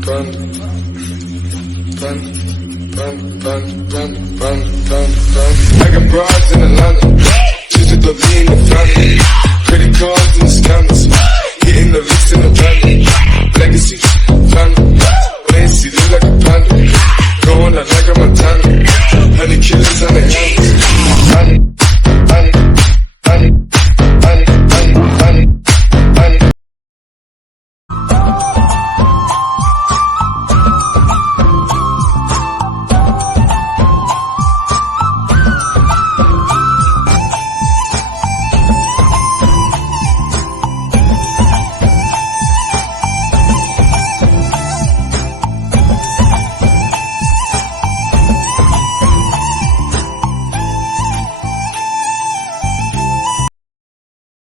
I got broads in Atlanta, just to the lean the family. Credit cards and the scammers, hitting the licks in the van.